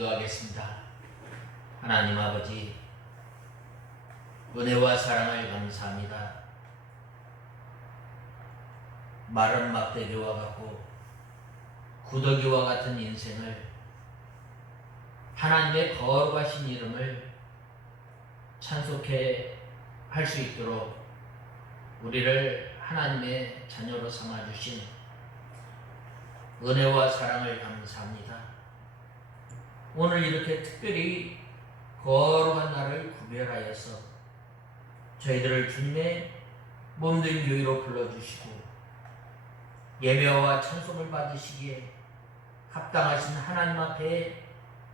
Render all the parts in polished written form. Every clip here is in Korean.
기도하겠습니다. 하나님 아버지, 은혜와 사랑을 감사합니다. 마른 막대기와 같고 구더기와 같은 인생을 하나님의 거룩하신 이름을 찬송해 할 수 있도록 우리를 하나님의 자녀로 삼아주신 은혜와 사랑을 감사합니다. 오늘 이렇게 특별히 거룩한 날을 구별하여서 저희들을 주님의 몸된 교회로 불러주시고 예배와 찬송을 받으시기에 합당하신 하나님 앞에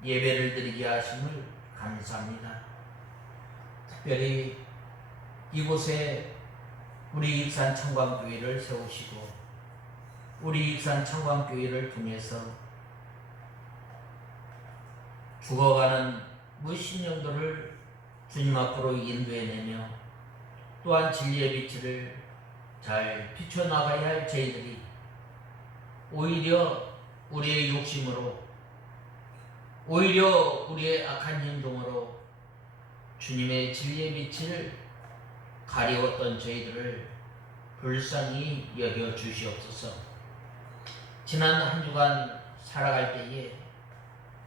예배를 드리게 하심을 감사합니다. 특별히 이곳에 우리 익산 청광교회를 세우시고 우리 익산 청광교회를 통해서 죽어가는 무신 영도를 주님 앞으로 인도해내며 또한 진리의 빛을 잘 비춰나가야 할 저희들이 오히려 우리의 욕심으로 오히려 우리의 악한 행동으로 주님의 진리의 빛을 가리웠던 저희들을 불쌍히 여겨 주시옵소서. 지난 한 주간 살아갈 때에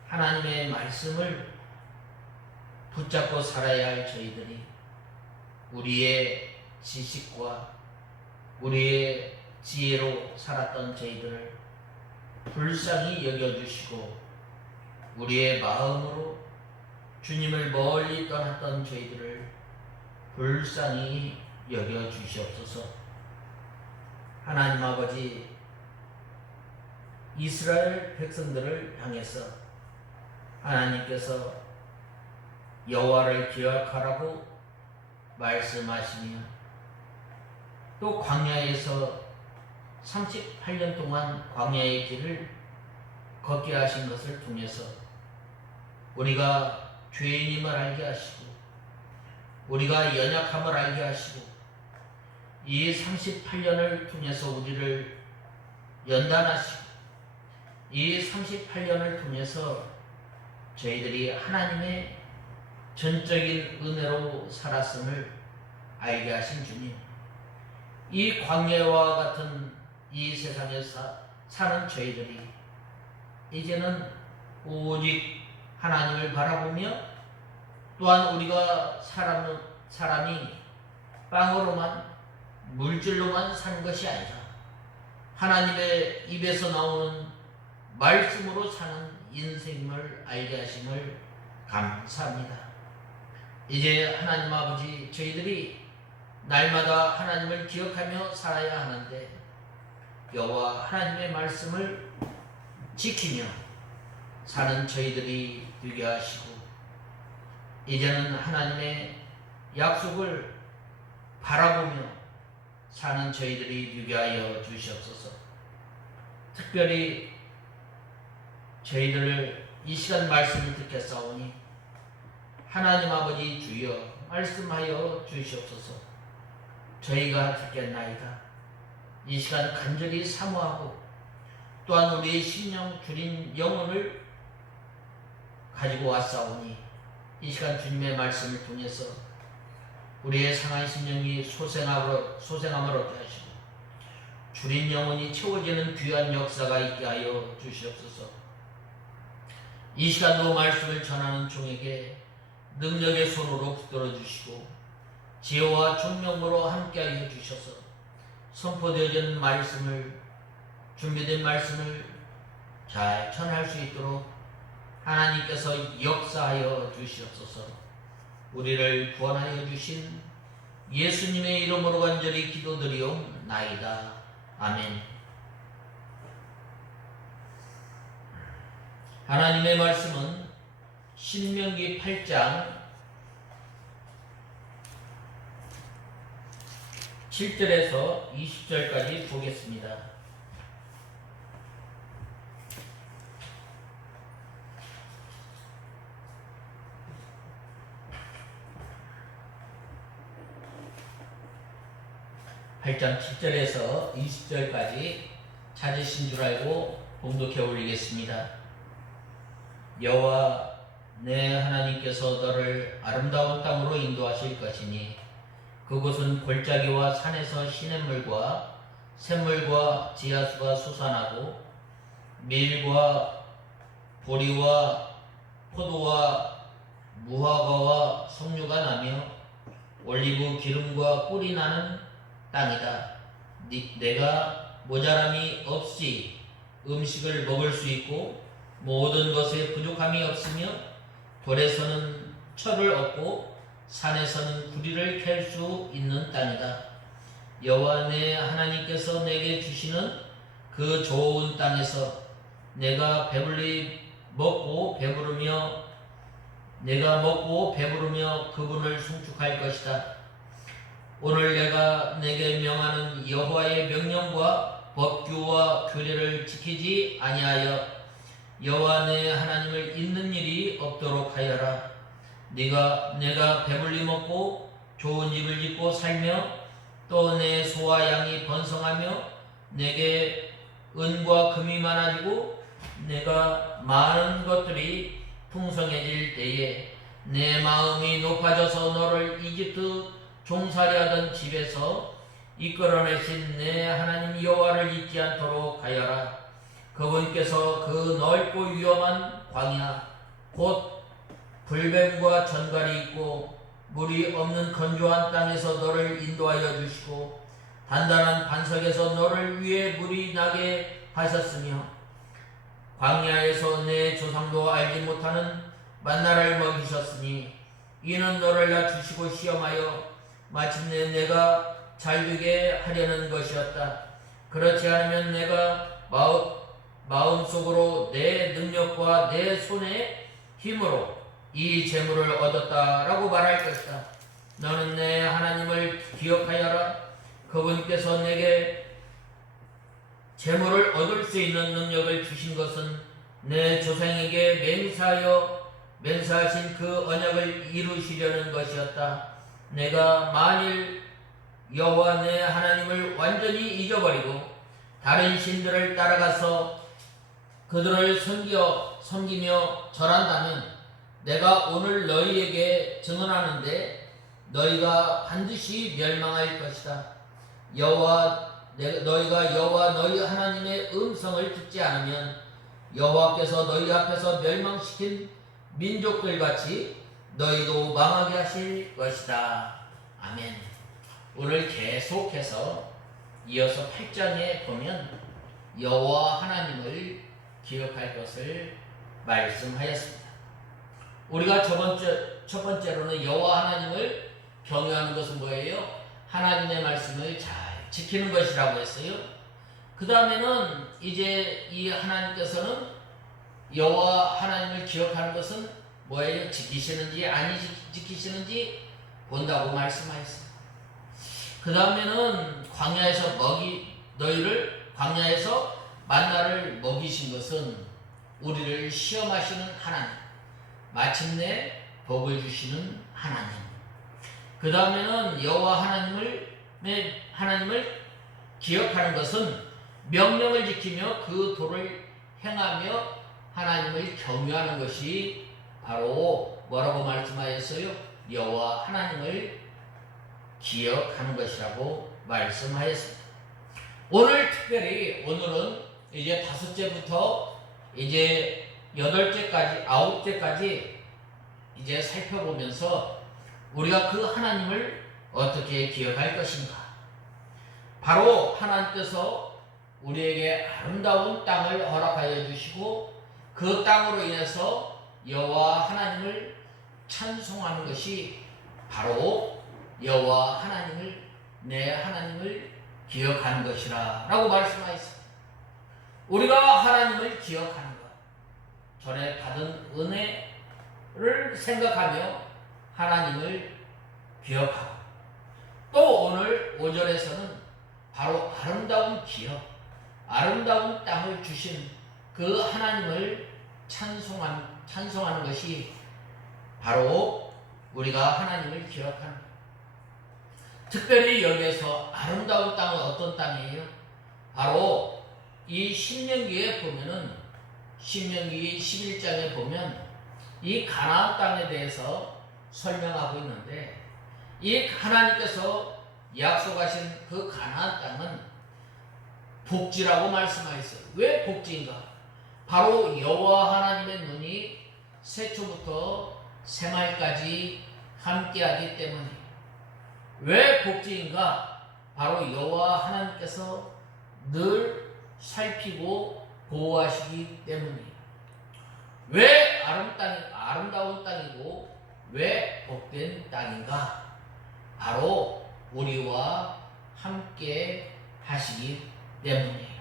하나님의 말씀을 붙잡고 살아야 할 저희들이 우리의 지식과 우리의 지혜로 살았던 저희들을 불쌍히 여겨주시고 우리의 마음으로 주님을 멀리 떠났던 저희들을 불쌍히 여겨주시옵소서. 하나님 아버지, 이스라엘 백성들을 향해서 하나님께서 여호와를 기억하라고 말씀하시며 또 광야에서 38년 동안 광야의 길을 걷게 하신 것을 통해서 우리가 죄인임을 알게 하시고 우리가 연약함을 알게 하시고 이 38년을 통해서 우리를 연단하시고 이 38년을 통해서 저희들이 하나님의 전적인 은혜로 살았음을 알게 하신 주님, 이 광야와 같은 이 세상에 사는 저희들이 이제는 오직 하나님을 바라보며 또한 우리가 사람이 빵으로만 물질로만 사는 것이 아니라 하나님의 입에서 나오는 말씀으로 사는 인생임을 알게 하심을 감사합니다. 이제 하나님 아버지, 저희들이 날마다 하나님을 기억하며 살아야 하는데 여호와 하나님의 말씀을 지키며 사는 저희들이 되게 하시고 이제는 하나님의 약속을 바라보며 사는 저희들이 되게 하여 주시옵소서. 특별히 저희들 이 시간 말씀을 듣겠사오니 하나님 아버지 주여 말씀하여 주시옵소서. 저희가 듣겠나이다. 이 시간 간절히 사모하고 또한 우리의 심령 주린 영혼을 가지고 왔사오니 이 시간 주님의 말씀을 통해서 우리의 상한 심령이 소생함을 얻게 하시고 주린 영혼이 채워지는 귀한 역사가 있게 하여 주시옵소서. 이 시간도 말씀을 전하는 종에게 능력의 손으로 붙들어 주시고 지혜와 총명으로 함께하여 주셔서 선포되어진 말씀을 준비된 말씀을 잘 전할 수 있도록 하나님께서 역사하여 주시옵소서. 우리를 구원하여 주신 예수님의 이름으로 간절히 기도드리옵나이다. 아멘. 하나님의 말씀은 신명기 8장 7절에서 20절까지 보겠습니다. (8장) 7절에서 20절까지 찾으신 줄 알고 봉독해 올리겠습니다. 여호와 내 하나님께서 너를 아름다운 땅으로 인도하실 것이니 그곳은 골짜기와 산에서 시냇물과 샘물과 지하수가 솟아나고 밀과 보리와 포도와 무화과와 석류가 나며 올리브 기름과 꿀이 나는 땅이다. 내가 모자람이 없이 음식을 먹을 수 있고 모든 것에 부족함이 없으며 돌에서는 철을 얻고 산에서는 구리를 캘 수 있는 땅이다. 여호와 내 하나님께서 내게 주시는 그 좋은 땅에서 내가 먹고 배부르며 그분을 송축할 것이다. 오늘 내가 내게 명하는 여호와의 명령과 법규와 규례를 지키지 아니하여 여호와 내 하나님을 잊는 일이 없도록 하여라. 내가 배불리 먹고 좋은 집을 짓고 살며 또 내 소와 양이 번성하며 내게 은과 금이 많아지고 내가 많은 것들이 풍성해질 때에 내 마음이 높아져서 너를 이집트 종살이 하던 집에서 이끌어내신 내 하나님 여호와를 잊지 않도록 하여라. 그분께서 그 넓고 위험한 광야 곧 불뱀과 전갈이 있고 물이 없는 건조한 땅에서 너를 인도하여 주시고 단단한 반석에서 너를 위해 물이 나게 하셨으며 광야에서 내 조상도 알지 못하는 만나를 먹이셨으니 이는 너를 낮추시고 시험하여 마침내 내가 잘되게 하려는 것이었다. 그렇지 않으면 내가 마음속으로 내 능력과 내 손의 힘으로 이 재물을 얻었다라고 말할 것이다. 너는 내 하나님을 기억하여라. 그분께서 내게 재물을 얻을 수 있는 능력을 주신 것은 내 조상에게 맹세하신 그 언약을 이루시려는 것이었다. 내가 만일 여호와 내 하나님을 완전히 잊어버리고 다른 신들을 따라가서 그들을 섬기며 절한다면 내가 오늘 너희에게 증언하는데 너희가 반드시 멸망할 것이다. 너희가 여호와 너희 하나님의 음성을 듣지 않으면 여호와께서 너희 앞에서 멸망시킨 민족들같이 너희도 망하게 하실 것이다. 아멘. 오늘 계속해서 이어서 8장에 보면 여호와 하나님을 기억할 것을 말씀하였습니다. 우리가 첫 번째로는 여호와 하나님을 경외하는 것은 뭐예요? 하나님의 말씀을 잘 지키는 것이라고 했어요. 그 다음에는 이제 이 하나님께서는 여호와 하나님을 기억하는 것은 뭐예요? 지키시는지 아니 지키시는지 본다고 말씀하셨어요. 그 다음에는 너희를 광야에서 만나를 먹이신 것은 우리를 시험하시는 하나님, 마침내 복을 주시는 하나님. 그 다음에는 여호와 하나님을 기억하는 것은 명령을 지키며 그 도를 행하며 하나님을 경외하는 것이 바로 뭐라고 말씀하였어요? 여호와 하나님을 기억하는 것이라고 말씀하였습니다. 오늘은 이제 5제부터 이제 8제까지 9제까지 이제 살펴보면서 우리가 그 하나님을 어떻게 기억할 것인가. 바로 하나님께서 우리에게 아름다운 땅을 허락하여 주시고 그 땅으로 인해서 여호와 하나님을 찬송하는 것이 바로 여호와 내 하나님을 기억하는 것이라 라고 말씀하셨습니다. 우리가 하나님을 기억하는 것, 전에 받은 은혜를 생각하며 하나님을 기억하고 또 오늘 5절에서는 바로 아름다운 땅을 주신 그 하나님을 찬송하는 것이 바로 우리가 하나님을 기억하는 것. 특별히 여기에서 아름다운 땅은 어떤 땅이에요? 바로 이 신명기에 보면은 신명기 11장에 보면 이 가나안 땅에 대해서 설명하고 있는데, 이 하나님께서 약속하신 그 가나안 땅은 복지라고 말씀하셨어요. 왜 복지인가? 바로 여호와 하나님의 눈이 세초부터 새말까지 함께하기 때문이에요. 왜 복지인가? 바로 여호와 하나님께서 늘 살피고 보호하시기 때문이에요. 왜 아름다운 땅이고 왜 복된 땅인가? 바로 우리와 함께 하시기 때문이에요.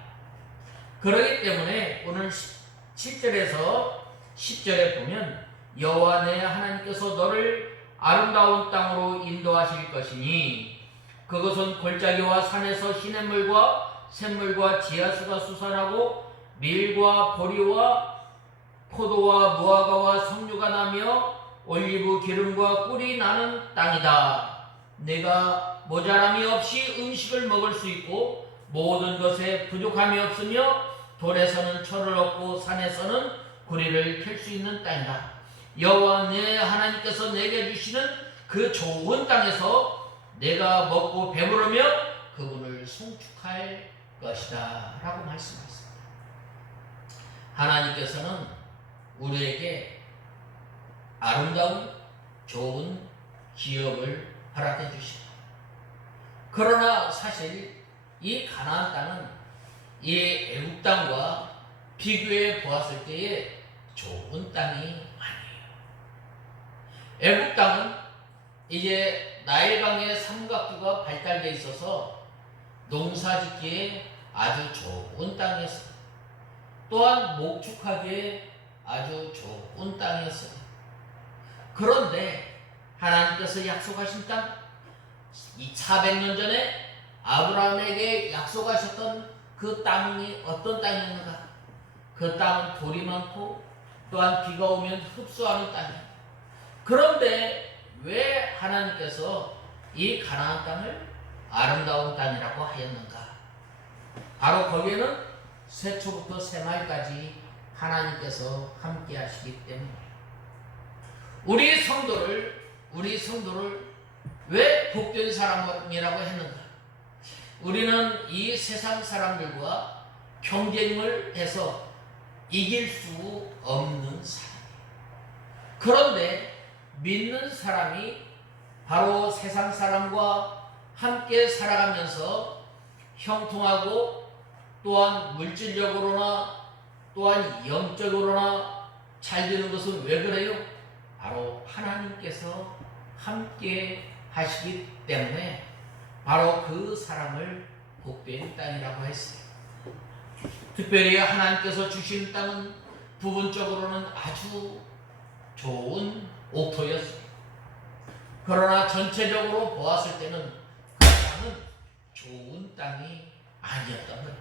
그렇기 때문에 오늘 7절에서 10절에 보면 여호와 내 하나님께서 너를 아름다운 땅으로 인도하실 것이니 그것은 골짜기와 산에서 시냇물과 샘물과 지하수가 솟아나고 밀과 보리와 포도와 무화과와 석류가 나며 올리브 기름과 꿀이 나는 땅이다. 내가 모자람이 없이 음식을 먹을 수 있고 모든 것에 부족함이 없으며 돌에서는 철을 얻고 산에서는 구리를 캘 수 있는 땅이다. 여호와 내 하나님께서 내게 주시는 그 좋은 땅에서 내가 먹고 배부르며 그분을 송축할 것이다 라고 말씀하셨습니다. 하나님께서는 우리에게 아름다운 좋은 기업을 허락해 주십니다. 그러나 사실 이 가나안 땅은 이 애국 땅과 비교해 보았을 때에 좋은 땅이 아니에요. 애국 땅은 이제 나일강의 삼각구가 발달되어 있어서 농사짓기에 아주 좋은 땅이었어요. 또한 목축하기에 아주 좋은 땅이었어요. 그런데 하나님께서 약속하신 땅, 이 400년 전에 아브라함에게 약속하셨던 그 땅이 어떤 땅이었는가? 그 땅은 돌이 많고 또한 비가 오면 흡수하는 땅이에요. 그런데 왜 하나님께서 이 가나안 땅을 아름다운 땅이라고 하였는가? 바로 거기에는 세초부터 새말까지 하나님께서 함께 하시기 때문이에요. 우리 성도를 왜 복된 사람이라고 했는가? 우리는 이 세상 사람들과 경쟁을 해서 이길 수 없는 사람이에요. 그런데 믿는 사람이 바로 세상 사람과 함께 살아가면서 형통하고 또한 물질적으로나 또한 영적으로나 잘 되는 것은 왜 그래요? 바로 하나님께서 함께 하시기 때문에 바로 그 사람을 복된 땅이라고 했어요. 특별히 하나님께서 주신 땅은 부분적으로는 아주 좋은 옥토였어요. 그러나 전체적으로 보았을 때는 그 땅은 좋은 땅이 아니었던 거예요.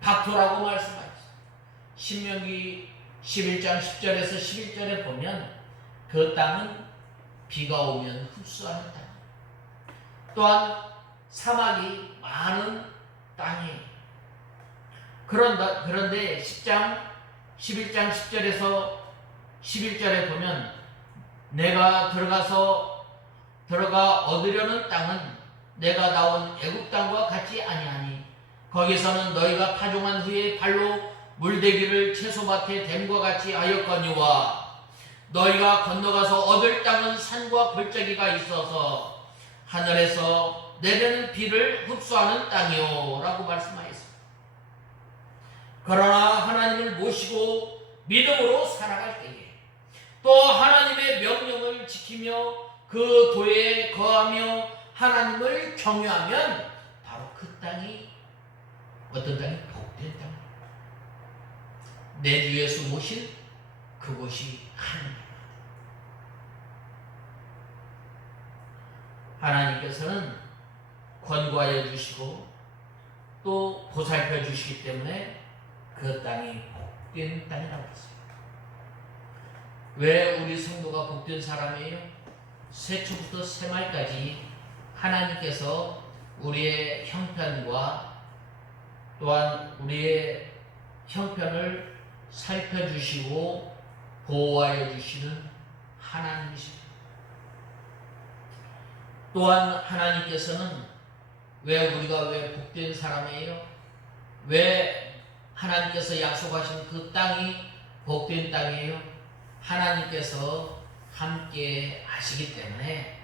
박토라고 말씀하셨어요. 신명기 11장 10절에서 11절에 보면 그 땅은 비가 오면 흡수하는 땅, 또한 사막이 많은 땅이에요. 그런데 11장 10절에서 11절에 보면 내가 들어가 얻으려는 땅은 내가 나온 애굽 땅과 같지 아니하니 거기서는 너희가 파종한 후에 발로 물대기를 채소밭에 댐과 같이 하였거니와 너희가 건너가서 얻을 땅은 산과 골짜기가 있어서 하늘에서 내리는 비를 흡수하는 땅이요 라고 말씀하였습니다. 그러나 하나님을 모시고 믿음으로 살아갈 때에 또 하나님의 명령을 지키며 그 도에 거하며 하나님을 경외하면 바로 그 땅이 어떤 땅이 복된 땅, 내 주 예수 모신 그곳이 하나님. 하나님께서는 권고하여 주시고 또 보살펴 주시기 때문에 그 땅이 복된 땅이라고 했어요. 왜 우리 성도가 복된 사람이에요? 세초부터 새말까지 하나님께서 우리의 형편과 또한 우리의 형편을 살펴주시고 보호하여 주시는 하나님이십니다. 또한 하나님께서는 우리가 왜 복된 사람이에요? 왜 하나님께서 약속하신 그 땅이 복된 땅이에요? 하나님께서 함께 하시기 때문에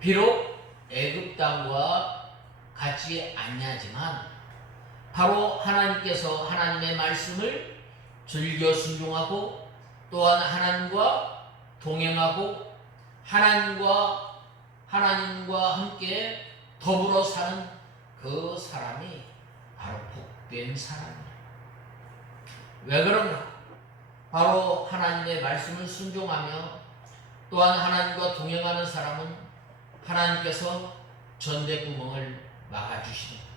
비록 애굽 땅과 같지 않냐지만 바로 하나님께서 하나님의 말씀을 즐겨 순종하고 또한 하나님과 동행하고 하나님과 함께 더불어 사는 그 사람이 바로 복된 사람이에요. 왜 그런가? 바로 하나님의 말씀을 순종하며 또한 하나님과 동행하는 사람은 하나님께서 전대구멍을 막아주시는 거예요.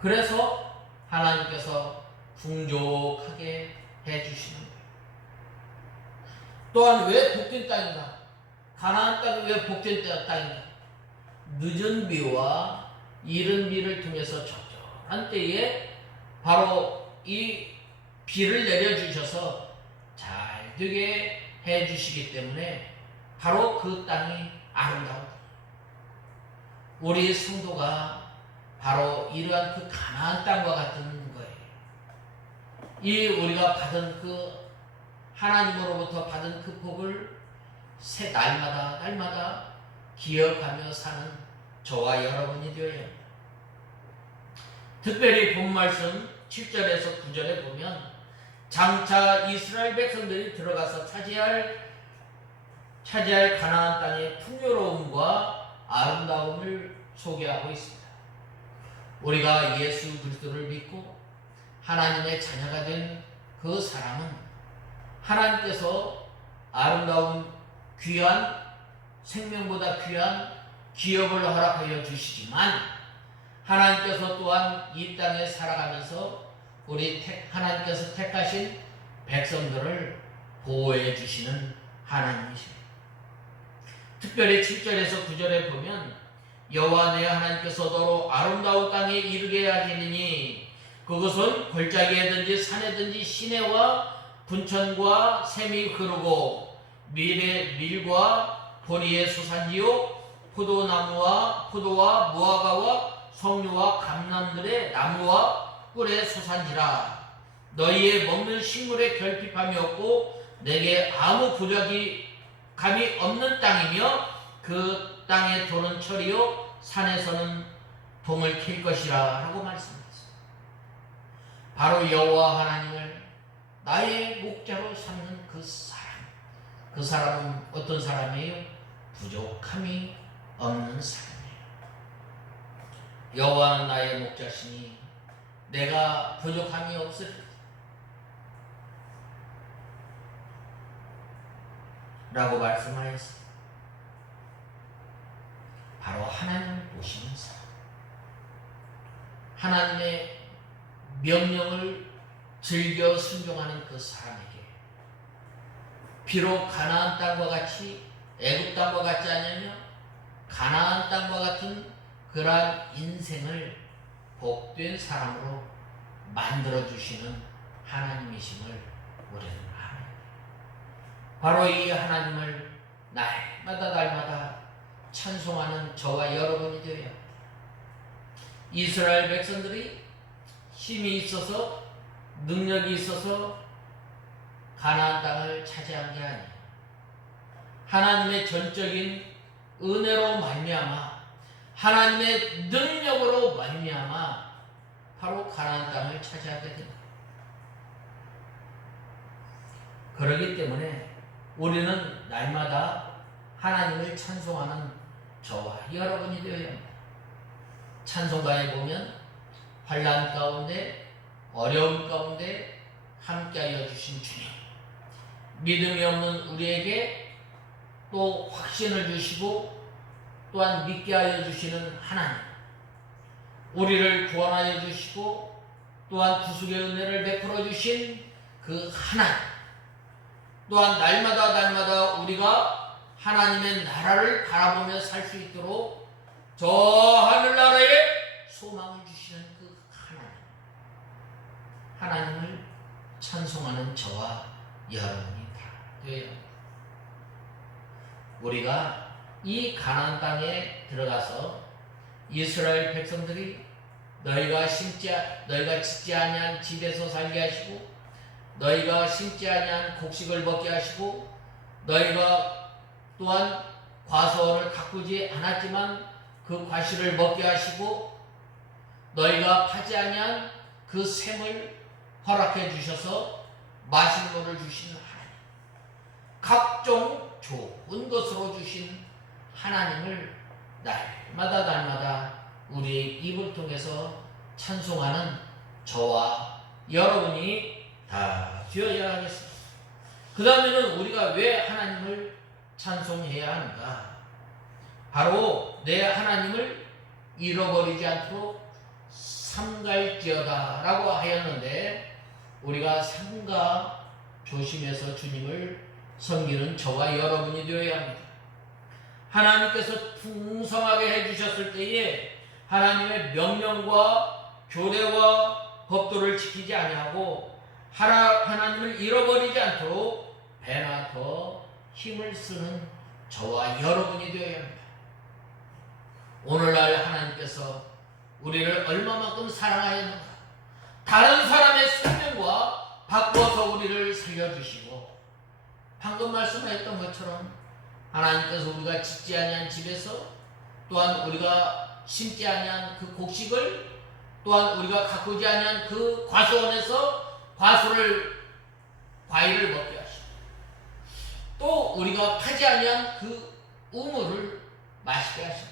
그래서 하나님께서 풍족하게 해주시는 거예요. 또한 왜 복된 땅인가? 가나안 땅이 왜 복된 땅인가? 늦은 비와 이른 비를 통해서 적절한 때에 바로 이 비를 내려주셔서 잘 되게 해주시기 때문에 바로 그 땅이 아름다운 우리 성도가 바로 이러한 그 가나안 땅과 같은 거예요. 이 우리가 받은 그 하나님으로부터 받은 그 복을 새 날마다 기억하며 사는 저와 여러분이 되어야 합니다. 특별히 본 말씀 7절에서 9절에 보면 장차 이스라엘 백성들이 들어가서 차지할 가나안 땅의 풍요로움과 아름다움을 소개하고 있습니다. 우리가 예수 그리스도를 믿고 하나님의 자녀가 된 그 사람은 하나님께서 아름다운 귀한 생명보다 귀한 기업을 허락하여 주시지만 하나님께서 또한 이 땅에 살아가면서 하나님께서 택하신 백성들을 보호해 주시는 하나님이십니다. 특별히 7절에서 9절에 보면 여호와 내 하나님께서 너로 아름다운 땅에 이르게 하시느니 그것은 골짜기에든지 산에든지 시내와 분천과 샘이 흐르고 밀과 보리의 소산지요 포도와 무화과와 석류와 감람들의 나무와 꿀의 소산지라. 너희의 먹는 식물에 결핍함이 없고 내게 아무 부족이 감이 없는 땅이며 그 땅의 돌은 철이요 산에서는 동을 캘 것이라 라고 말씀했어요. 바로 여호와 하나님을 나의 목자로 삼는 그 사람은 어떤 사람이에요? 부족함이 없는 사람이에요. 여호와는 나의 목자시니 내가 부족함이 없으리라 라고 말씀하였어요. 바로 하나님을 보시는 사람, 하나님의 명령을 즐겨 순종하는 그 사람에게 비록 가나안 땅과 같이 애굽 땅과 같지 않으며 가나안 땅과 같은 그러한 인생을 복된 사람으로 만들어주시는 하나님이심을 우리는 압니다. 바로 이 하나님을 날마다 찬송하는 저와 여러분이 되어야 합니다. 이스라엘 백성들이 힘이 있어서 능력이 있어서 가나안 땅을 차지한 게 아니에요. 하나님의 전적인 은혜로 말미암아 하나님의 능력으로 말미암아 바로 가나안 땅을 차지하게 됩니다. 그렇기 때문에 우리는 날마다 하나님을 찬송하는 저와 여러분이 되어야 합니다. 찬송가에 보면 환난 가운데 어려움 가운데 함께하여 주신 주님, 믿음이 없는 우리에게 또 확신을 주시고 또한 믿게 하여 주시는 하나님, 우리를 구원하여 주시고 또한 구속의 은혜를 베풀어 주신 그 하나님, 또한 날마다 우리가 하나님의 나라를 바라보며 살 수 있도록 저 하늘나라에 소망을 주시는 그 하나님을 찬송하는 저와 여러분이 다 되어야 합니다. 우리가 이 가나안 땅에 들어가서 이스라엘 백성들이 너희가 짓지 아니한 집에서 살게 하시고 너희가 심지 아니한 곡식을 먹게 하시고 너희가 또한 과수원을 가꾸지 않았지만 그 과실을 먹게 하시고 너희가 파지 아니한 그 샘을 허락해 주셔서 마실 물을 주신 하나님, 각종 좋은 것으로 주신 하나님을 날마다 우리의 입을 통해서 찬송하는 저와 여러분이 다 되어야 하겠습니다. 그 다음에는 우리가 왜 하나님을 찬송해야 하는가? 바로 내 하나님을 잃어버리지 않도록 삼갈지어다 라고 하였는데, 우리가 삼가 조심해서 주님을 섬기는 저와 여러분이 되어야 합니다. 하나님께서 풍성하게 해주셨을 때에 하나님의 명령과 교례와 법도를 지키지 아니하고 하나님을 잃어버리지 않도록 배나 더 힘을 쓰는 저와 여러분이 되어야 합니다. 오늘날 하나님께서 우리를 얼마만큼 사랑하였는가? 다른 사람의 생명과 바꿔서 우리를 살려주시고, 방금 말씀하셨던 것처럼 하나님께서 우리가 짓지 아니한 집에서, 또한 우리가 심지 아니한 그 곡식을, 또한 우리가 가꾸지 아니한 그 과수원에서 과일을 먹게 하시고, 또 우리가 파지 아니한 그 우물을 마시게 하시고,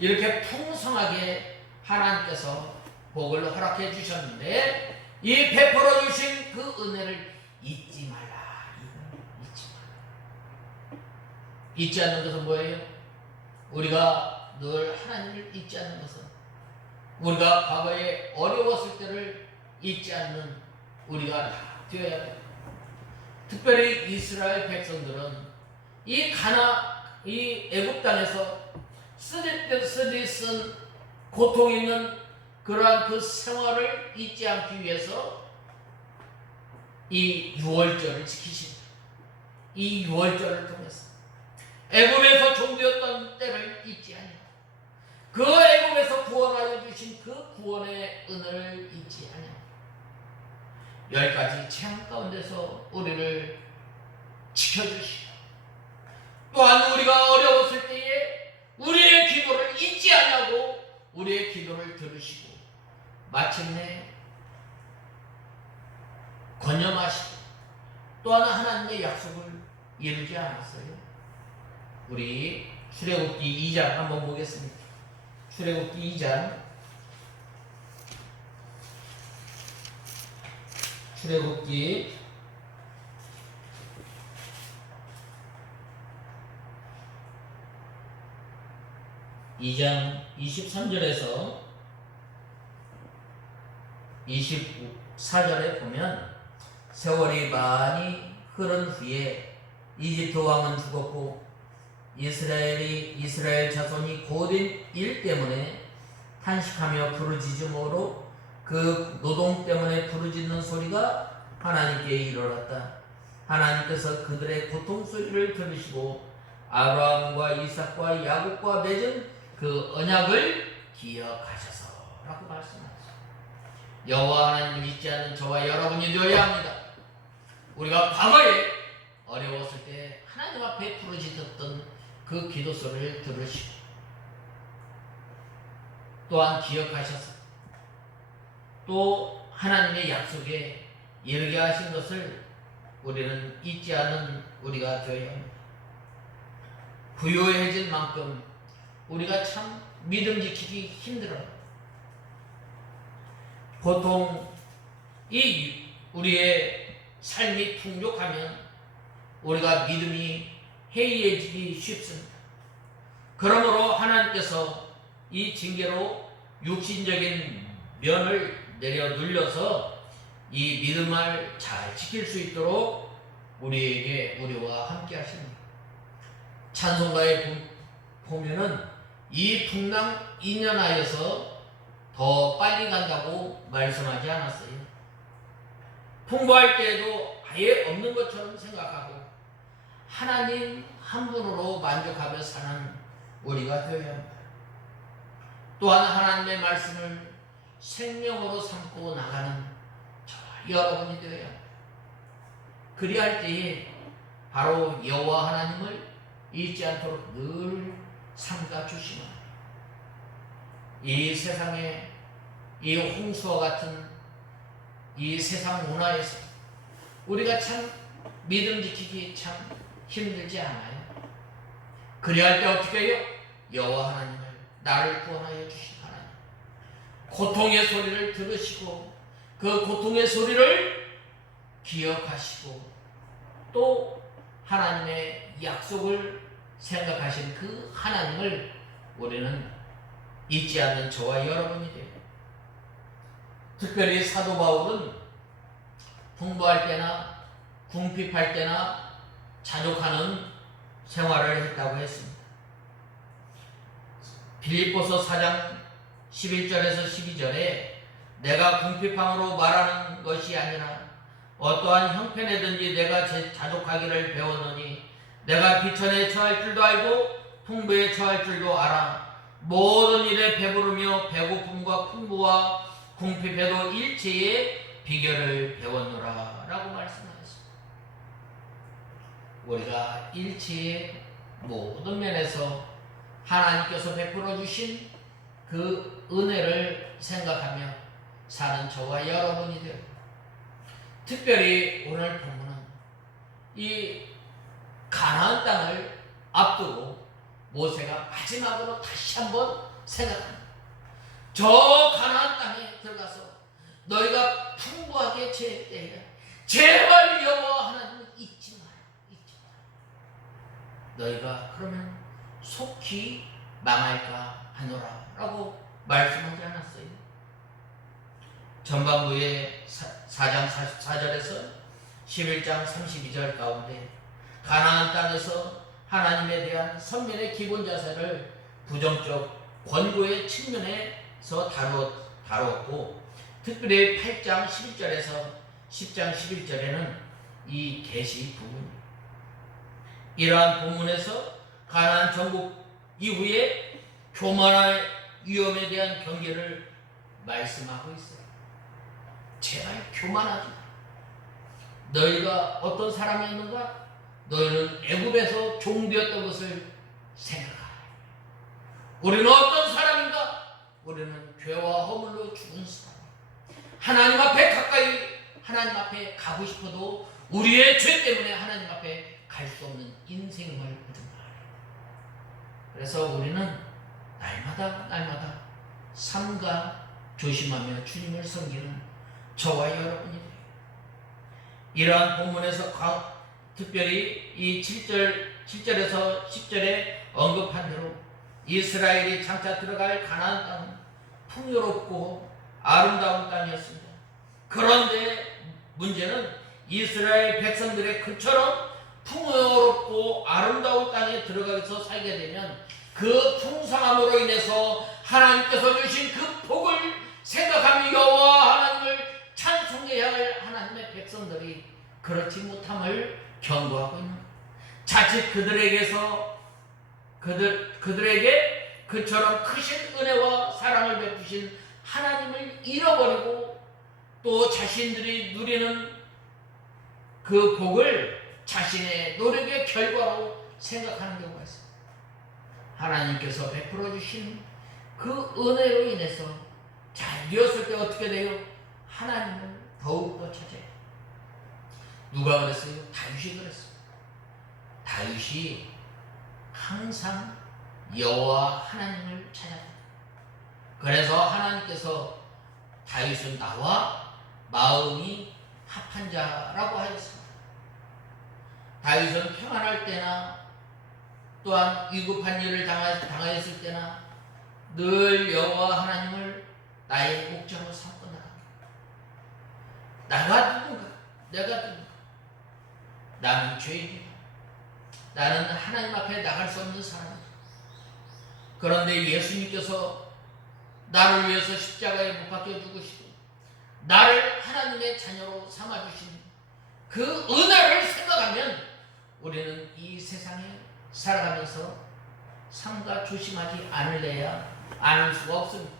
이렇게 풍성하게 하나님께서 복을 허락해 주셨는데, 이 베풀어 주신 그 은혜를 잊지 말라. 잊지 말라. 잊지 않는 것은 뭐예요? 우리가 늘 하나님을 잊지 않는 것은, 우리가 과거에 어려웠을 때를 잊지 않는 우리가 다 되어야 돼요. 특별히 이스라엘 백성들은 이 애굽 땅에서 쓰디 쓴 고통 있는 그러한 그 생활을 잊지 않기 위해서 이 유월절을 지키십니다. 이 유월절을 통해서 애굽에서 종되었던 때를 잊지 아니하고, 그 애굽에서 구원하여 주신 그 구원의 은혜를 잊지 아니하고, 10가지 재앙 가운데서 우리를 지켜주시고, 또한 우리가 어려웠을 때에 우리의 기도를 잊지 아니하고 우리의 기도를 들으시고, 마침내 권념하시고, 또한 하나님의 약속을 이루지 않았어요. 우리 출애굽기 2장 한번 보겠습니다. 출애굽기 2장, 출애굽기 2장 23절에서 24절에 보면, 세월이 많이 흐른 후에 이집트 왕은 죽었고 이스라엘 자손이 고된 일 때문에 탄식하며 부르짖음으로 그 노동 때문에 부르짖는 소리가 하나님께 이르렀다. 하나님께서 그들의 고통 소리를 들으시고 아브라함과 이삭과 야곱과 맺은 그 언약을 기억하셔서라고 말씀하셨습니다. 여호와 하나님을 잊지 않는 저와 여러분이 되어야 합니다. 우리가 과거에 어려웠을 때 하나님 앞에 부르짖었던 그 기도 소리를 들으시고, 또한 기억하셔서 또 하나님의 약속에 이르게 하신 것을 우리는 잊지 않는 우리가 되어야 합니다. 부유해진 만큼 우리가 참 믿음 지키기 힘들어요. 보통 우리의 삶이 풍족하면 우리가 믿음이 해이해지기 쉽습니다. 그러므로 하나님께서 이 징계로 육신적인 면을 내려 눌려서 이 믿음을 잘 지킬 수 있도록 우리와 함께 하십니다. 찬송가에 보면은 이 풍랑 2년하여서 더 빨리 간다고 말씀하지 않았어요. 풍부할 때에도 아예 없는 것처럼 생각하고 하나님 한 분으로 만족하며 사는 우리가 되어야 합니다. 또한 하나님의 말씀을 생명으로 삼고 나가는 저와 여러분이 되어야 합니다. 그리할 때에 바로 여호와 하나님을 잊지 않도록 늘 삼가 주시면 이 세상에 이 홍수와 같은 이 세상 문화에서 우리가 참 믿음 지키기 참 힘들지 않아요? 그리할 때 어떻게 해요? 여호와 하나님을 나를 구원하여 주신 하나님, 고통의 소리를 들으시고 그 고통의 소리를 기억하시고 또 하나님의 약속을 생각하신 그 하나님을 우리는 잊지 않는 저와 여러분이 돼요. 특별히 사도 바울은 풍부할 때나 궁핍할 때나 자족하는 생활을 했다고 했습니다. 빌립보서 4장 11절에서 12절에 내가 궁핍함으로 말하는 것이 아니라 어떠한 형편에든지 내가 자족하기를 배웠노니 내가 비천에 처할 줄도 알고 풍부에 처할 줄도 알아. 모든 일에 배부르며 배고픔과 풍부와 궁핍에도 일체의 비결을 배웠노라 라고 말씀하셨습니다. 우리가 일체의 모든 면에서 하나님께서 베풀어 주신 그 은혜를 생각하며 사는 저와 여러분이 되어 특별히 오늘 본문은 이 가나안 땅을 앞두고 모세가 마지막으로 다시 한번 생각합니다. 저 가나안 땅에 들어가서 너희가 풍부하게 제 때에 제발 여호와 하나님을 잊지 마라. 너희가 그러면 속히 망할까 하노라 라고 말씀하지 않았어요? 전반부의 4장 44절에서 11장 32절 가운데 가나안 땅에서 하나님에 대한 선민의 기본 자세를 부정적 권고의 측면에서 다루었고 특별히 8장 11절에서 10장 11절에는 이 계시 부분입니다. 이러한 본문에서 가나안 정복 이후에 교만할 위험에 대한 경계를 말씀하고 있어요. 제발 교만하지 마. 너희가 어떤 사람이었는가? 너희는 애굽에서 종되었던 것을 생각하라. 우리는 어떤 사람인가? 우리는 죄와 허물로 죽은 사람. 하나님 앞에 가까이 하나님 앞에 가고 싶어도 우리의 죄 때문에 하나님 앞에 갈 수 없는 인생을 얻은 거예요. 그래서 우리는 날마다 삼가 조심하며 주님을 섬기는 저와 여러분이 돼요. 이러한 본문에서 특별히 이 7절에서 10절에 언급한 대로 이스라엘이 장차 들어갈 가나안 땅은 풍요롭고 아름다운 땅이었습니다. 그런데 문제는 이스라엘 백성들의 그처럼 풍요롭고 아름다운 땅에 들어가서 살게 되면 그 풍성함으로 인해서 하나님께서 주신 그 복을 생각하며 여호와 하나님을 찬송해야 할 하나님의 백성들이 그렇지 못함을 경고하고 있는 거예요. 자칫 그들에게 그처럼 크신 은혜와 사랑을 베푸신 하나님을 잃어버리고 또 자신들이 누리는 그 복을 자신의 노력의 결과로 생각하는 경우가 있습니다. 하나님께서 베풀어 주신 그 은혜로 인해서 잘 되었을 때 어떻게 돼요? 하나님을 더욱더 찾아요. 누가 그랬어요? 다윗이 그랬어요. 다윗이 항상 여호와 하나님을 찾았다. 그래서 하나님께서 다윗은 나와 마음이 합한 자라고 하였습니다. 다윗은 평안할 때나 또한 위급한 일을 당하였을 때나 늘 여호와 하나님을 나의 목적으로 삼고 나갑니다. 나가 누군가? 내가 누군가? 나는 죄인이다. 나는 하나님 앞에 나갈 수 없는 사람이다. 그런데 예수님께서 나를 위해서 십자가에 못 박혀 죽으시고 나를 하나님의 자녀로 삼아주신 그 은혜를 생각하면 우리는 이 세상에 살아가면서 삼가 조심하지 않을 수가 없습니다.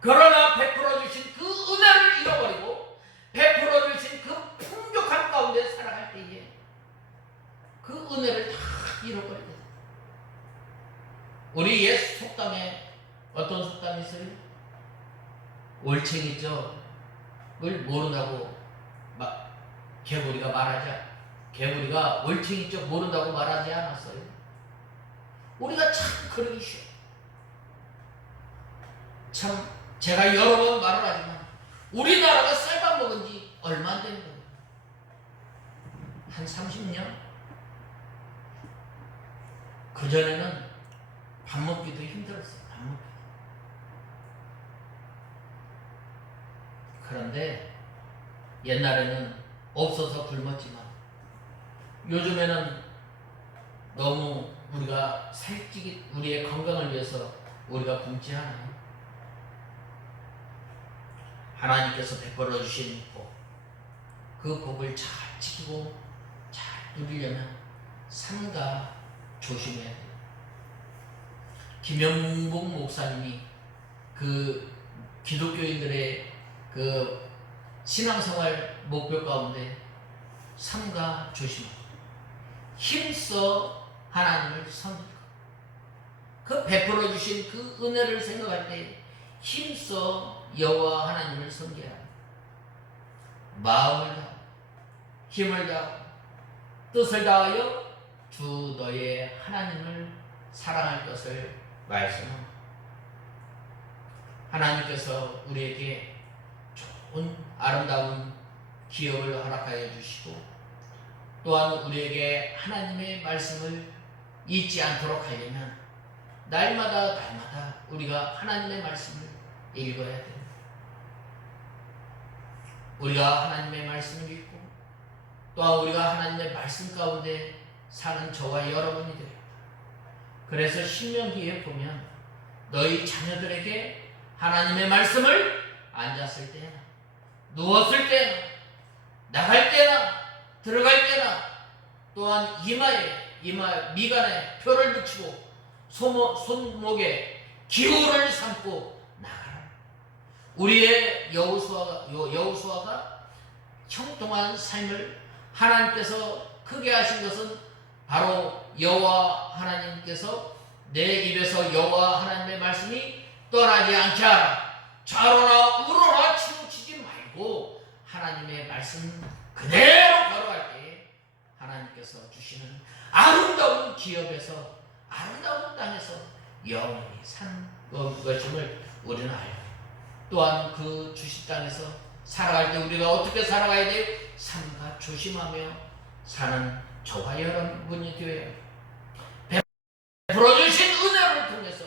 그러나 베풀어 주신 그 은혜를 잃어버리고 베풀어 주신 그 풍족한 가운데 살아갈 때에 그 은혜를 다 잃어버리게 됩니다. 우리 옛 속담에 어떤 속담이 있어요? 올챙이죠. 을 모른다고 개구리가 개구리가 올챙이죠 모른다고 말하지 않았어요. 우리가 참 그러기 쉬워. 참 제가 여러 번 말을 하지만 우리나라가 쌀밥 먹은 지 얼마 안 된 거예요. 한 30년? 그전에는 밥 먹기도 힘들었어요. 밥 먹기. 그런데 옛날에는 없어서 굶었지만 요즘에는 너무 우리가 살찌기 우리의 건강을 위해서 우리가 굶지 않아요. 하나님께서 베풀어 주신 복, 그 복을 잘 지키고 잘 누리려면 삼가 조심해야 돼요. 김영복 목사님이 그 기독교인들의 그 신앙생활 목표 가운데 삼가 조심하고 힘써 하나님을 섬기고 그 베풀어 주신 그 은혜를 생각할 때 힘써 여호와 하나님을 섬겨야 합니다. 마음을 다하고 힘을 다하고 뜻을 다하여 주 너의 하나님을 사랑할 것을 말씀합니다. 하나님께서 우리에게 좋은 아름다운 기업을 허락하여 주시고 또한 우리에게 하나님의 말씀을 잊지 않도록 하려면 날마다 우리가 하나님의 말씀을 읽어야 됩니다. 우리가 하나님의 말씀을 읽고 또한 우리가 하나님의 말씀 가운데 사는 저와 여러분이 되겠다. 그래서 신명기에 보면 너희 자녀들에게 하나님의 말씀을 앉았을 때나 누웠을 때나 나갈 때나 들어갈 때나 또한 미간에 표를 붙이고 손목에 기호를 삼고 나가라. 우리의 여호수아가 형통한 삶을 하나님께서 크게 하신 것은 바로 여호와 하나님께서 내 입에서 여호와 하나님의 말씀이 떠나지 않게 하라. 좌로나 우로나 치우치지 말고 하나님의 말씀 그대로 걸어갈 때에 하나님께서 주시는 아름다운 기업에서 아름다운 땅에서 영원히 산 것임을 우리는 알고 또한 그 주신 땅에서 살아갈 때 우리가 어떻게 살아가야 돼요? 삼가 조심하며 사는 저와 여러분이 되어야 합니다. 베풀어 주신 은혜를 통해서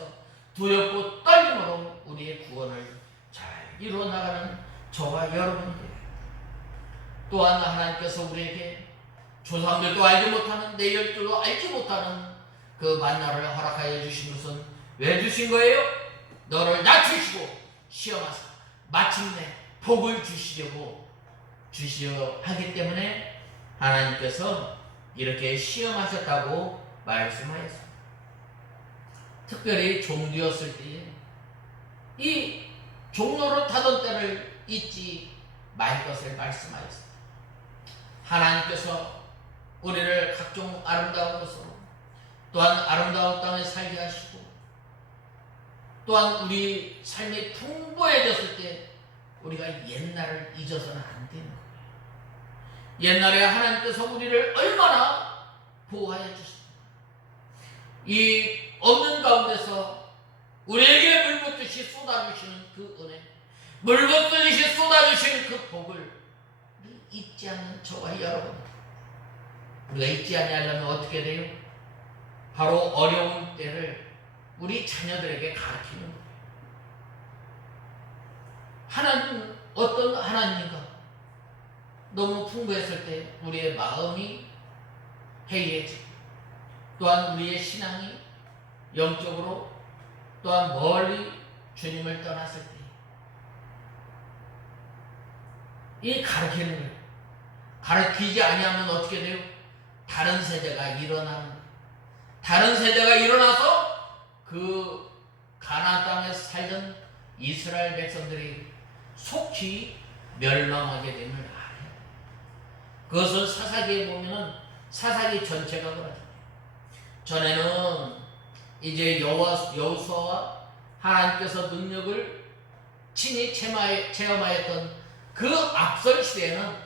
두렵고 떨림으로 우리의 구원을 잘 이루어 나가는 저와 여러분이 되어야 합니다. 또한 하나님께서 우리에게 조상들도 알지 못하는 내 열조도 알지 못하는 그 만나를 허락하여 주신 것은 왜 주신 거예요? 너를 낮추시고 시험하사 마침내 복을 주시려 하기 때문에 하나님께서 이렇게 시험하셨다고 말씀하였습니다. 특별히 종되었을 때에 이 종로를 타던 때를 잊지 말 것을 말씀하였습니다. 하나님께서 우리를 각종 아름다운 것으로 또한 아름다운 땅에 살게 하시고 또한 우리 삶이 풍부해졌을 때 우리가 옛날을 잊어서는 안 되는 거예요. 옛날에 하나님께서 우리를 얼마나 보호하여 주셨습니까? 이 없는 가운데서 우리에게 물붓듯이 쏟아주시는 그 은혜, 물붓듯이 쏟아주시는 그 복을 잊지 않는 저와 여러분, 우리가 잊지 않으려면 어떻게 돼요? 바로 어려운 때를 우리 자녀들에게 가르치는 거예요. 하나님은 어떤 하나님인가? 너무 풍부했을 때 우리의 마음이 해이해지고 또한 우리의 신앙이 영적으로 또한 멀리 주님을 떠났을 때 이 가르치는 거예요. 가르치지 아니하면 어떻게 돼요? 다른 세대가 일어나는 거예요. 다른 세대가 일어나서 그 가나안 땅에서 살던 이스라엘 백성들이 속히 멸망하게 됨을 알아요. 그것을 사사기에 보면은 사사기 전체가 그러죠. 전에는 이제 여호수아와 하나님께서 능력을 친히 체험하였던 그 앞선 시대에는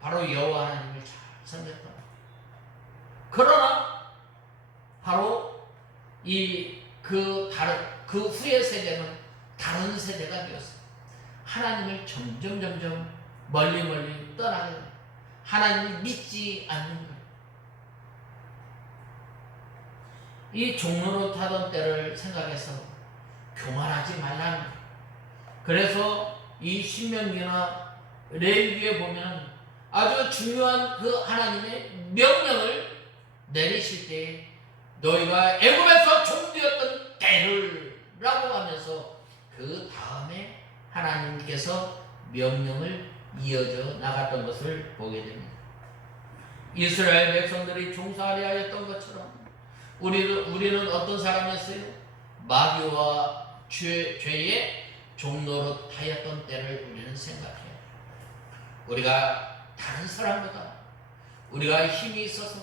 바로 여호와 하나님을 잘 섬겼던 거예요. 그러나 바로 그 후의 세대는 다른 세대가 되었어요. 하나님을 점점 멀리 떠나게 돼요. 하나님을 믿지 않는 거예요. 이 종로로 타던 때를 생각해서 교만하지 말라는 거예요. 그래서 이 신명기나 레위기에 보면 아주 중요한 그 하나님의 명령을 내리실 때 너희가 애굽에서 종되었던 때를 라고 하면서 그 다음에 하나님께서 명령을 이어져 나갔던 것을 보게 됩니다. 이스라엘 백성들이 종살이 하였던 것처럼 우리는 어떤 사람이었어요? 마귀와 죄의 종로로 타였던 때를 우리는 생각해요. 우리가 다른 사람보다 우리가 힘이 있어서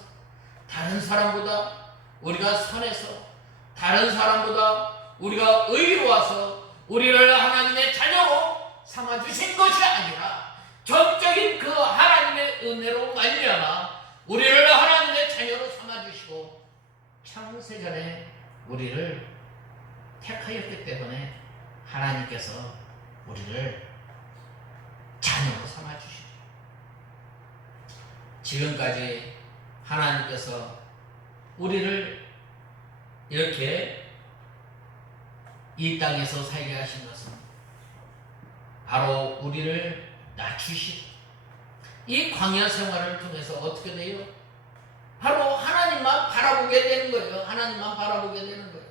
다른 사람보다 우리가 선해서 다른 사람보다 우리가 의로워서 우리를 하나님의 자녀로 삼아주신 것이 아니라 전적인 그 하나님의 은혜로 말미암아 우리를 하나님의 자녀로 삼아주시고 창세전에 우리를 택하였기 때문에 하나님께서 우리를 자녀로 삼아주시죠. 지금까지 하나님께서 우리를 이렇게 이 땅에서 살게 하신 것은 바로 우리를 낮추시고 이 광야 생활을 통해서 어떻게 돼요? 바로 하나님만 바라보게 되는 거예요. 하나님만 바라보게 되는 거예요.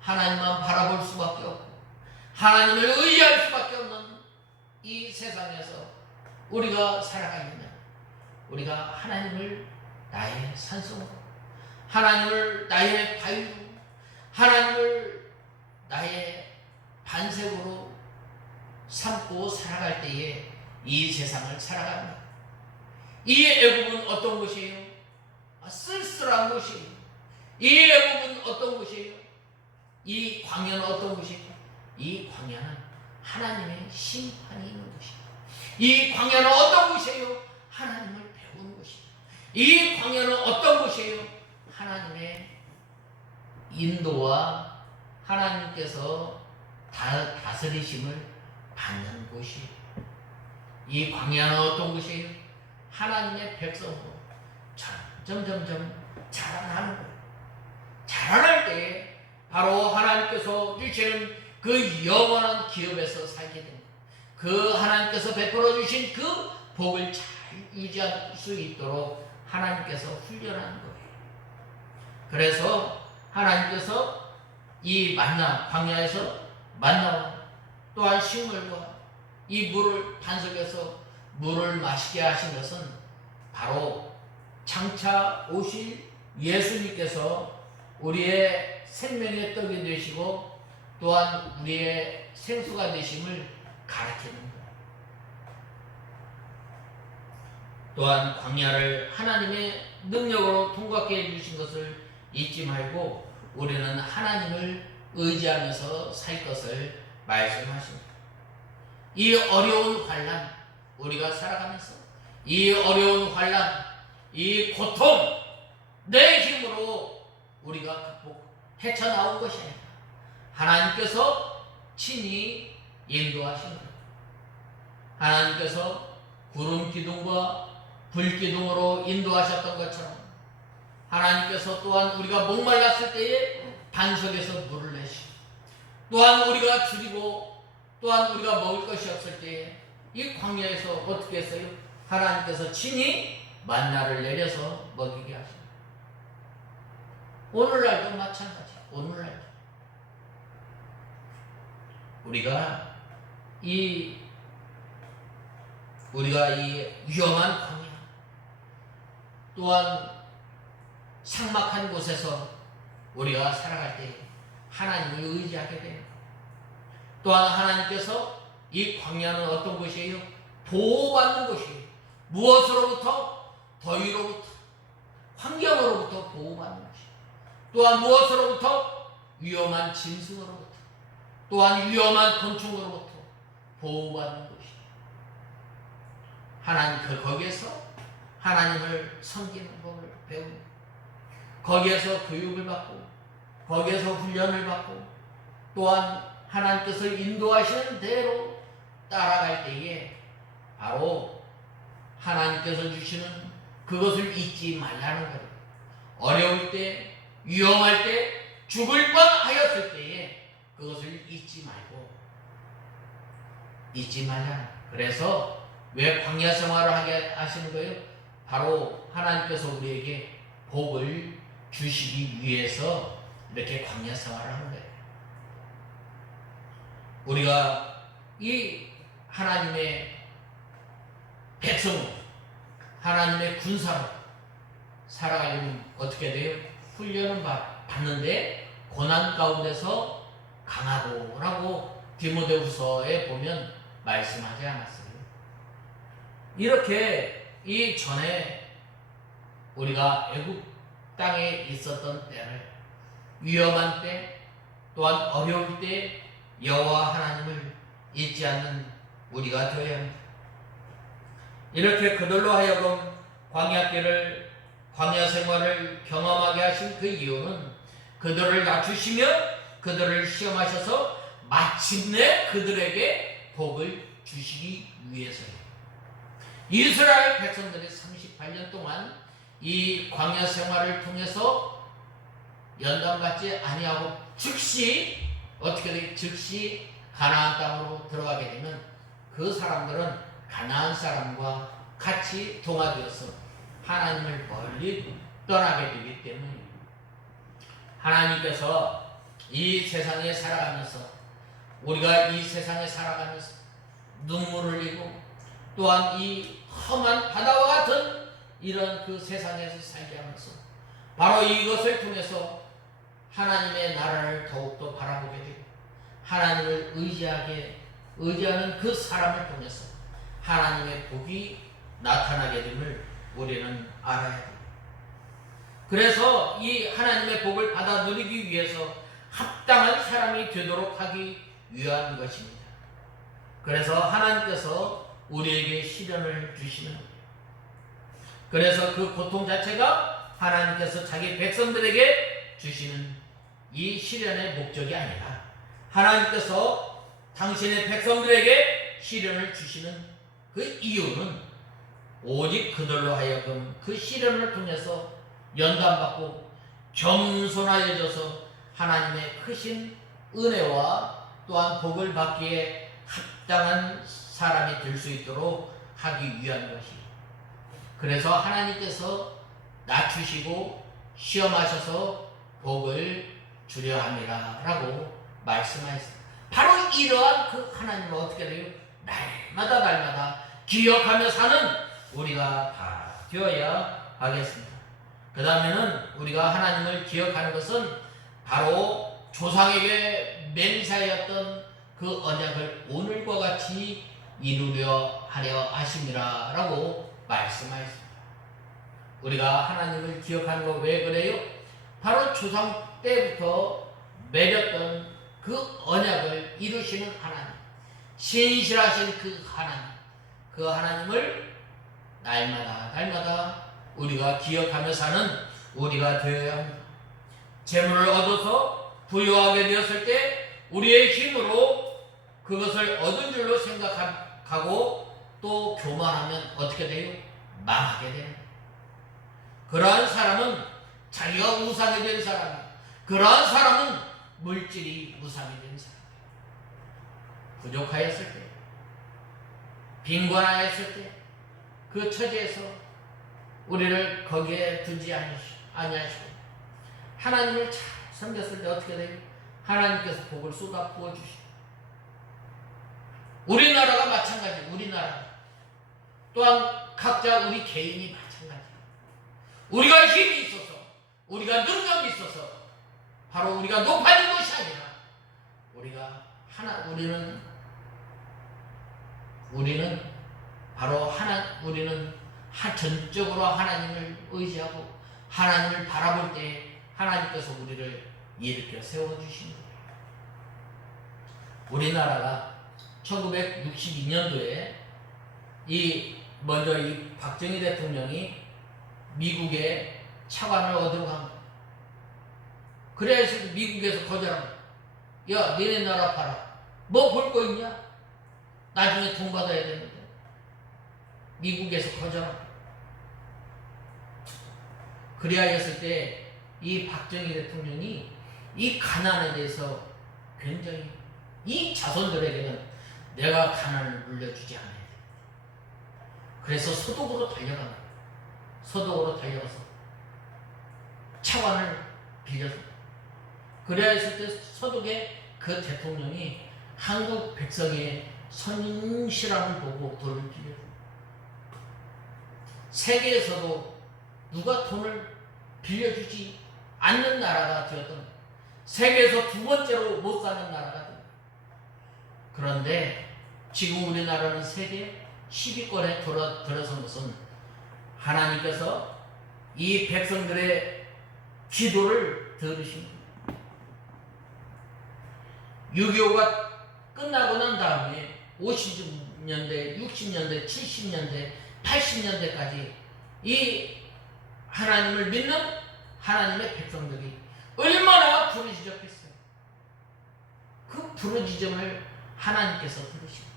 하나님만 바라볼 수밖에 없고 하나님을 의지할 수밖에 없는 이 세상에서 우리가 살아가려면 우리가 하나님을 나의 산성으로 하나님을 나의 바위로 하나님을 나의 반석으로 삼고 살아갈 때에 이 세상을 살아갑니다. 이 애굽은 어떤 곳이에요? 쓸쓸한 곳이에요. 이 애굽은 어떤 곳이에요? 이 광야는 어떤 곳이에요? 이 광야는 하나님의 심판이 있는 곳이에요. 이 광야는 어떤 곳이에요? 하나님을 배우는 곳이에요. 이 광야는 어떤 곳이에요? 하나님의 인도와 하나님께서 다스리심을 받는 곳이에요. 이 광야는 어떤 곳이에요? 하나님의 백성으로 점점 자라나는 거예요. 자라날 때에 바로 하나님께서 주시는 그 영원한 기업에서 살게 됩니다. 그 하나님께서 베풀어 주신 그 복을 잘 유지할 수 있도록 하나님께서 훈련하는 거예요. 그래서 하나님께서 이 만나 광야에서 만나와 또한 식물과 이 물을 반석에서 물을 마시게 하신 것은 바로 장차 오실 예수님께서 우리의 생명의 떡이 되시고 또한 우리의 생수가 되심을 가르치는 거예요. 또한 광야를 하나님의 능력으로 통과케 해주신 것을 잊지 말고 우리는 하나님을 의지하면서 살 것을 말씀하십니다. 이 어려운 환난 우리가 살아가면서 이 어려운 환난 이 고통 내 힘으로 우리가 헤쳐나온 것이 아니라 하나님께서 친히 인도하신 거예요. 하나님께서 구름 기둥과 불 기둥으로 인도하셨던 것처럼 하나님께서 또한 우리가 목말랐을 때에 반석에서 물을 내시고 또한 우리가 줄이고 또한 우리가 먹을 것이 없을 때에 이 광야에서 어떻게 했어요? 하나님께서 친히 만나를 내려서 먹이게 하십니다. 오늘날도 마찬가지예요. 오늘날도 우리가 이 우리가 이 위험한 광야 또한 삭막한 곳에서 우리가 살아갈 때 하나님을 의지하게 됩니다. 또한 하나님께서 이 광야는 어떤 곳이에요? 보호받는 곳이에요. 무엇으로부터? 더위로부터, 환경으로부터 보호받는 곳이에요. 또한 무엇으로부터? 위험한 짐승으로부터, 또한 위험한 곤충으로부터 보호받는 곳이에요. 하나님 거기에서 하나님을 섬기는 법을 배웁니다. 거기에서 교육을 받고, 거기에서 훈련을 받고, 또한 하나님께서 인도하시는 대로 따라갈 때에 바로 하나님께서 주시는 그것을 잊지 말라는 거예요. 어려울 때, 위험할 때, 죽을 뻔하였을 때에 그것을 잊지 말라는. 그래서 왜 광야 생활을 하게 하시는 거예요? 바로 하나님께서 우리에게 복을 주시기 위해서 이렇게 광야 생활을 하는 거예요. 우리가 이 하나님의 백성으로, 하나님의 군사로 살아가려면 어떻게 돼요? 훈련은 받는데 고난 가운데서 강하고 라고 디모데후서에 보면 말씀하지 않았어요. 이렇게 이 전에 우리가 애굽 땅에 있었던 때를, 위험한 때 또한 어려울 때 여호와 하나님을 잊지 않는 우리가 되어야 합니다. 이렇게 그들로 하여금 광야 생활을 경험하게 하신 그 이유는 그들을 낮추시며 그들을 시험하셔서 마침내 그들에게 복을 주시기 위해서예요. 이스라엘 백성들이 38년 동안 이 광야 생활을 통해서 연단받지 아니하고 즉시 어떻게 되게 즉시 가나안 땅으로 들어가게 되면 그 사람들은 가나안 사람과 같이 동화되어서 하나님을 멀리 떠나게 되기 때문에 하나님께서 이 세상에 살아가면서, 우리가 이 세상에 살아가면서 눈물을 흘리고 또한 이 험한 바다와 같은 이런 그 세상에서 살게 하면서 바로 이것을 통해서 하나님의 나라를 더욱더 바라보게 되고 하나님을 의지하는 그 사람을 통해서 하나님의 복이 나타나게 됨을 우리는 알아야 됩니다. 그래서 이 하나님의 복을 받아 누리기 위해서 합당한 사람이 되도록 하기 위한 것입니다. 그래서 하나님께서 우리에게 시련을 주시는 거예요. 그래서 그 고통 자체가 하나님께서 자기 백성들에게 주시는 이 시련의 목적이 아니라 하나님께서 당신의 백성들에게 시련을 주시는 그 이유는 오직 그들로 하여금 그 시련을 통해서 연단받고 겸손하여져서 하나님의 크신 은혜와 또한 복을 받기에 합당한 사람이 될 수 있도록 하기 위한 것이에요. 그래서 하나님께서 낮추시고 시험하셔서 복을 주려 함이라 라고 말씀하셨습니다. 바로 이러한 그 하나님을 어떻게 돼요? 날마다 기억하며 사는 우리가 다 되어야 하겠습니다. 그 다음에는 우리가 하나님을 기억하는 것은 바로 조상에게 맹세하였던 그 언약을 오늘과 같이 이루려 하려 하심이라 라고 말씀하였습니다. 우리가 하나님을 기억하는 거 왜 그래요? 바로 조상 때부터 맺었던 그 언약을 이루시는 하나님, 신실하신 그 하나님을 날마다 우리가 기억하며 사는 우리가 되어야 합니다. 재물을 얻어서 부유하게 되었을 때 우리의 힘으로 그것을 얻은 줄로 생각하고 또 교만하면 어떻게 돼요? 망하게 됩니다. 그러한 사람은 자기가 우상이 된 사람이에요. 그러한 사람은 물질이 우상이 된 사람이에요. 부족하였을 때, 빈곤하였을 때 그 처지에서 우리를 거기에 두지 아니하시고 하나님을 잘 섬겼을 때 어떻게 돼요? 하나님께서 복을 쏟아 부어주시고, 우리나라가 마찬가지. 우리나라 또한 각자 우리 개인이 마찬가지예요. 우리가 힘이 있어서, 우리가 능력이 있어서 바로 우리가 높아진 것이 아니라 우리는 전적으로 하나님을 의지하고 하나님을 바라볼 때 하나님께서 우리를 일으켜 세워주신 거예요. 우리나라가 1962년도에 먼저 이 박정희 대통령이 미국에 차관을 얻으러 간 거예요. 그래서 미국에서 거절한 거예요. 야, 니네 나라 봐라. 뭐 볼 거 있냐? 나중에 돈 받아야 되는데. 미국에서 거절한 거예요. 그래야 했을 때 이 박정희 대통령이 이 가난에 대해서 굉장히 이 자손들에게는 내가 가난을 물려주지 않아야 돼. 그래서 서독으로 달려간 거예요. 서독으로 달려가서 차관을 빌려서 그래야 했을 때 서독의 그 대통령이 한국 백성의 성실함을 보고 돈을 빌려서 세계에서도 누가 돈을 빌려주지 않는 나라가 되었던 거예요. 세계에서 두 번째로 못 사는 나라가 된 거예요. 그런데 지금 우리나라는 세계 10위권에 들어선 것은 하나님께서 이 백성들의 기도를 들으신 거예요. 6.25가 끝나고 난 다음에 50년대, 60년대, 70년대, 80년대까지 이 하나님을 믿는 하나님의 백성들이 얼마나 부르짖었겠어요. 그 부르짖음을 하나님께서 들으시고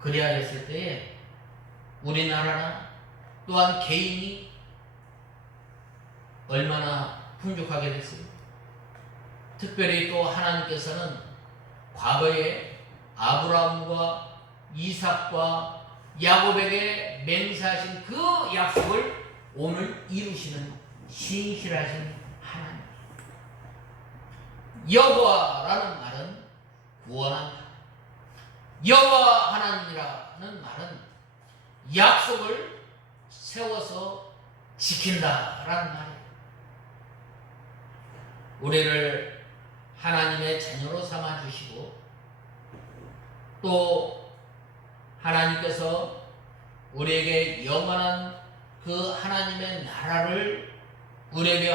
그래야 했을 때에 우리나라나 또한 개인이 얼마나 풍족하게 됐어요. 특별히 또 하나님께서는 과거에 아브라함과 이삭과 야곱에게 맹세하신 그 약속을 오늘 이루시는 신실하신 하나님. 여호와라는 말은 구원한다. 여호와 하나님이라는 말은 약속을 세워서 지킨다라는 말이에요. 우리를 하나님의 자녀로 삼아주시고 또 하나님께서 우리에게 영원한 그 하나님의 나라를 우리에게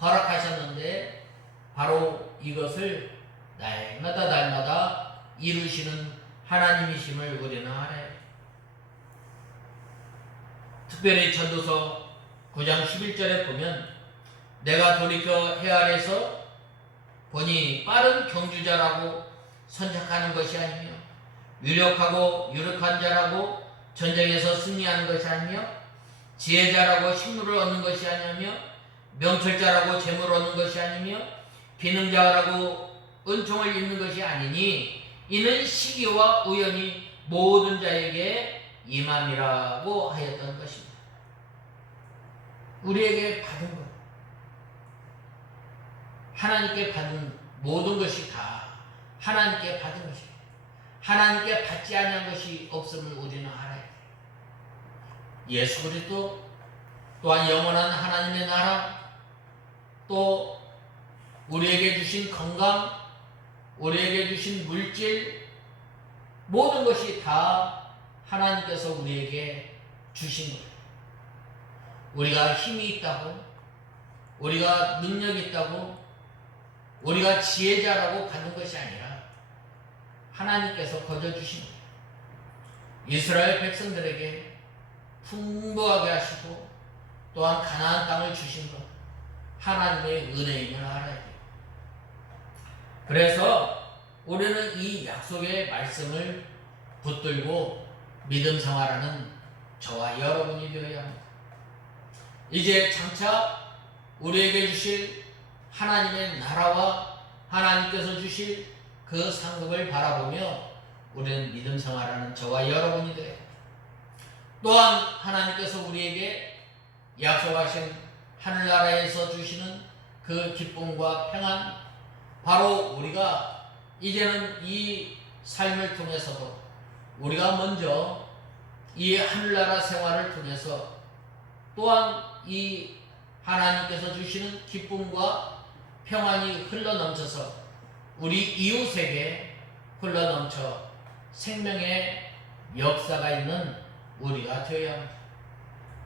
허락하셨는데 바로 이것을 날마다 이루시는 하나님이심을 우리는 알아요. 특별히 전도서 9장 11절에 보면 내가 돌이켜 해 아래서 보니 빠른 경주자라고 선착하는 것이 아니며 유력하고 유력한 자라고 전쟁에서 승리하는 것이 아니며 지혜자라고 식물을 얻는 것이 아니며 명철자라고 재물을 얻는 것이 아니며 비능자라고 은총을 입는 것이 아니니 이는 시기와 우연히 모든 자에게 임함이라고 하였던 것입니다. 우리에게 받은 것, 하나님께 받은 모든 것이 다 하나님께 받은 것입니다. 하나님께 받지 아니한 것이 없음을 우리는 알아야 돼요. 예수 그리스도 또한 영원한 하나님의 나라 또 우리에게 주신 건강 우리에게 주신 물질 모든 것이 다 하나님께서 우리에게 주신 거예요. 우리가 힘이 있다고 우리가 능력이 있다고 우리가 지혜자라고 받는 것이 아니라 하나님께서 거저주신 거예요. 이스라엘 백성들에게 풍부하게 하시고 또한 가나안 땅을 주신 것 하나님의 은혜임을 알아야 돼요. 그래서 우리는 이 약속의 말씀을 붙들고 믿음 생활하는 저와 여러분이 되어야 합니다. 이제 장차 우리에게 주실 하나님의 나라와 하나님께서 주실 그 상급을 바라보며 우리는 믿음 생활하는 저와 여러분이 되어야 합니다. 또한 하나님께서 우리에게 약속하신 하늘나라에서 주시는 그 기쁨과 평안 바로 우리가 이제는 이 삶을 통해서도 우리가 먼저 이 하늘나라 생활을 통해서 또한 이 하나님께서 주시는 기쁨과 평안이 흘러넘쳐서 우리 이웃에게 흘러넘쳐 생명의 역사가 있는 우리가 되어야 합니다.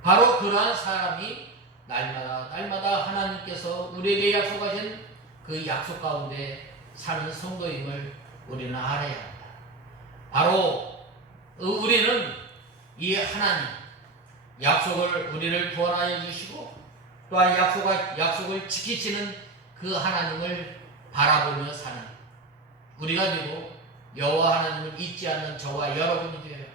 바로 그러한 사람이 날마다 하나님께서 우리에게 약속하신 그 약속 가운데 사는 성도임을 우리는 알아야 합니다. 바로 우리는 이 하나님 약속을 우리를 구원하여 주시고 또한 약속을 지키시는 그 하나님을 바라보며 사는 우리가 되고 여호와 하나님을 잊지 않는 저와 여러분이 되어야 합니다.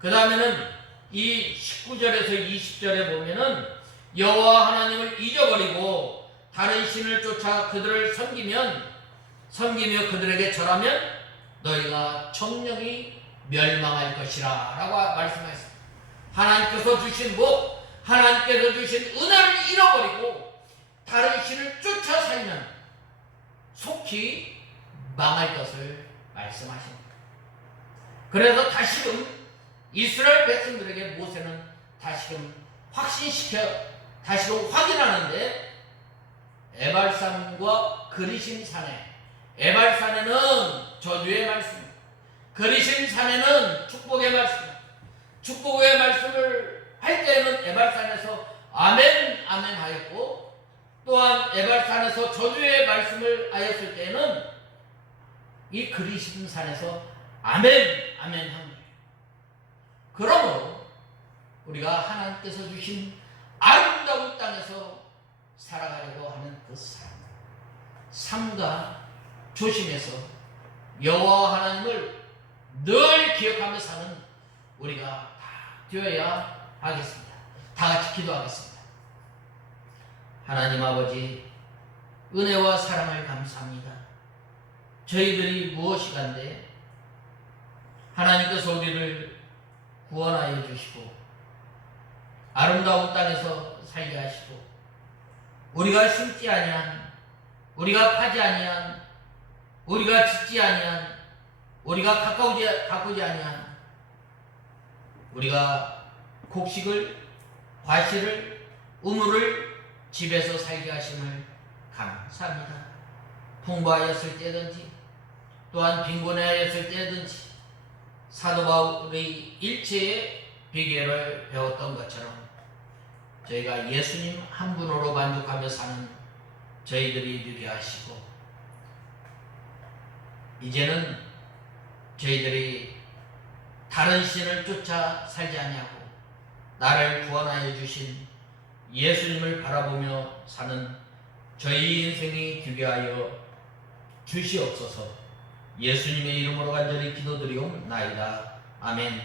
그 다음에는 이 19절에서 20절에 보면은 여호와 하나님을 잊어버리고 다른 신을 쫓아 그들을 섬기며 그들에게 절하면 너희가 정령이 멸망할 것이라 라고 말씀하셨습니다. 하나님께서 주신 복, 하나님께서 주신 은혜를 잃어버리고 다른 신을 쫓아 살면 속히 망할 것을 말씀하십니다. 그래서 다시금 이스라엘 백성들에게 모세는 다시금 다시금 확인하는데 에발산과 그리심 산에, 에발산에는 저주의 말씀, 그리심 산에는 축복의 말씀, 축복의 말씀을 할 때에는 에발산에서 아멘 아멘 하였고 또한 에발산에서 저주의 말씀을 하였을 때에는 이 그리심 산에서 아멘 아멘 합니다. 그러므로 우리가 하나님께서 주신 아름다운 땅에서 살아가려고 하는 그 삶과 조심해서 여호와 하나님을 늘 기억하며 사는 우리가 다 되어야 하겠습니다. 다 같이 기도하겠습니다. 하나님 아버지, 은혜와 사랑을 감사합니다. 저희들이 무엇이간데 하나님께서 우리를 구원하여 주시고 아름다운 땅에서 살게 하시고 우리가 심지 아니한, 우리가 파지 아니한, 우리가 짓지 아니한, 우리가 가꾸지 아니한, 우리가 곡식을, 과실을, 우물을 집에서 살게 하심을 감사합니다. 풍부하였을 때든지 또한 빈곤하였을 때든지 사도 바울의 일체의 비결을 배웠던 것처럼 저희가 예수님 한 분으로 만족하며 사는 저희들이 되게 하시고 이제는 저희들이 다른 신을 쫓아 살지 아니하고 나를 구원하여 주신 예수님을 바라보며 사는 저희 인생이 되게 하여 주시옵소서. 예수님의 이름으로 간절히 기도드리옵나이다. 아멘.